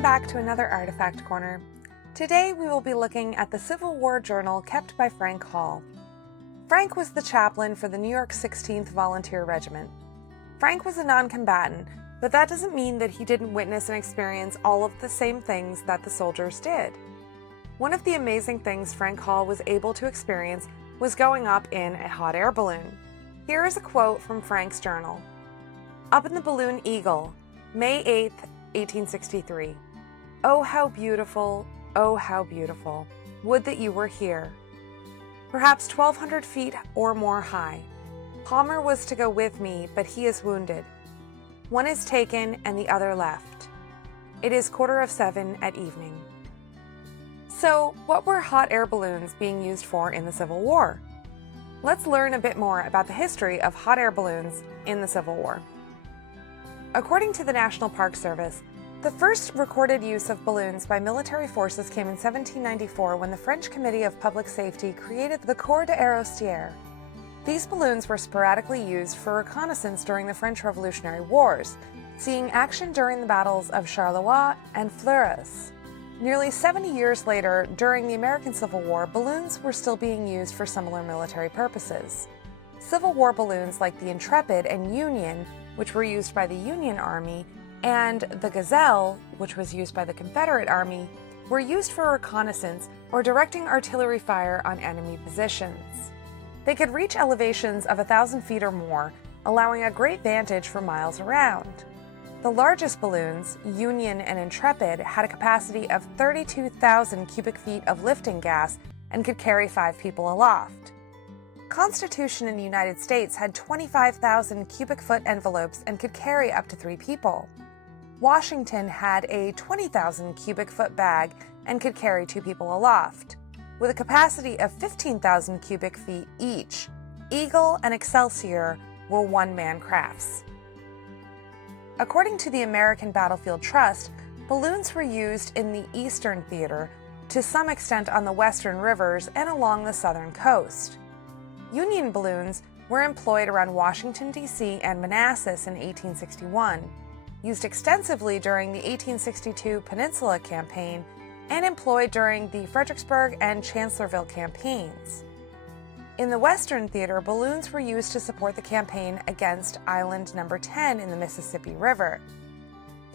Welcome back to another Artifact Corner. Today we will be looking at the Civil War journal kept by Frank Hall. Frank was the chaplain for the New York 16th Volunteer Regiment. Frank was a non-combatant, but that doesn't mean that he didn't witness and experience all of the same things that the soldiers did. One of the amazing things Frank Hall was able to experience was going up in a hot air balloon. Here is a quote from Frank's journal. Up in the balloon Eagle, May 8th, 1863. Oh, how beautiful, would that you were here. Perhaps 1,200 feet or more high. Palmer was to go with me, but he is wounded. One is taken and the other left. It is 7:15 at evening. So, what were hot air balloons being used for in the Civil War? Let's learn a bit more about the history of hot air balloons in the Civil War. According to the National Park Service, the first recorded use of balloons by military forces came in 1794 when the French Committee of Public Safety created the Corps d'Aérostiers. These balloons were sporadically used for reconnaissance during the French Revolutionary Wars, seeing action during the battles of Charleroi and Fleurus. Nearly 70 years later, during the American Civil War, balloons were still being used for similar military purposes. Civil War balloons like the Intrepid and Union, which were used by the Union Army, and the Gazelle, which was used by the Confederate Army, were used for reconnaissance or directing artillery fire on enemy positions. They could reach elevations of 1,000 feet or more, allowing a great vantage for miles around. The largest balloons, Union and Intrepid, had a capacity of 32,000 cubic feet of lifting gas and could carry 5 people aloft. Constitution in the United States had 25,000 cubic foot envelopes and could carry up to 3 people. Washington had a 20,000 cubic foot bag and could carry 2 people aloft. With a capacity of 15,000 cubic feet each, Eagle and Excelsior were one-man crafts. According to the American Battlefield Trust, balloons were used in the Eastern Theater, to some extent on the Western rivers and along the southern coast. Union balloons were employed around Washington, D.C. and Manassas in 1861, used extensively during the 1862 Peninsula Campaign, and employed during the Fredericksburg and Chancellorsville campaigns. In the Western Theater, balloons were used to support the campaign against Island No. 10 in the Mississippi River.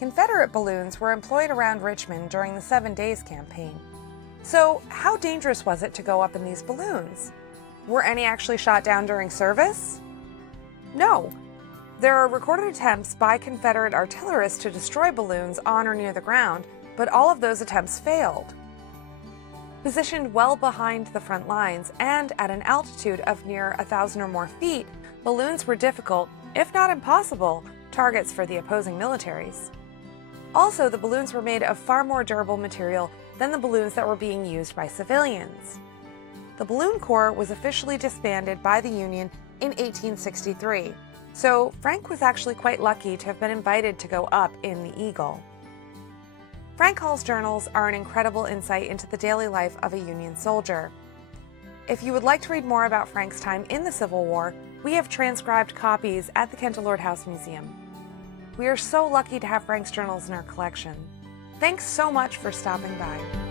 Confederate balloons were employed around Richmond during the 7 Days Campaign. So, how dangerous was it to go up in these balloons? Were any actually shot down during service? No. There are recorded attempts by Confederate artillerists to destroy balloons on or near the ground, but all of those attempts failed. Positioned well behind the front lines and at an altitude of near 1,000 or more feet, balloons were difficult, if not impossible, targets for the opposing militaries. Also, the balloons were made of far more durable material than the balloons that were being used by civilians. The Balloon Corps was officially disbanded by the Union in 1863, so Frank was actually quite lucky to have been invited to go up in the Eagle. Frank Hall's journals are an incredible insight into the daily life of a Union soldier. If you would like to read more about Frank's time in the Civil War, we have transcribed copies at the Kent Lord House Museum. We are so lucky to have Frank's journals in our collection. Thanks so much for stopping by.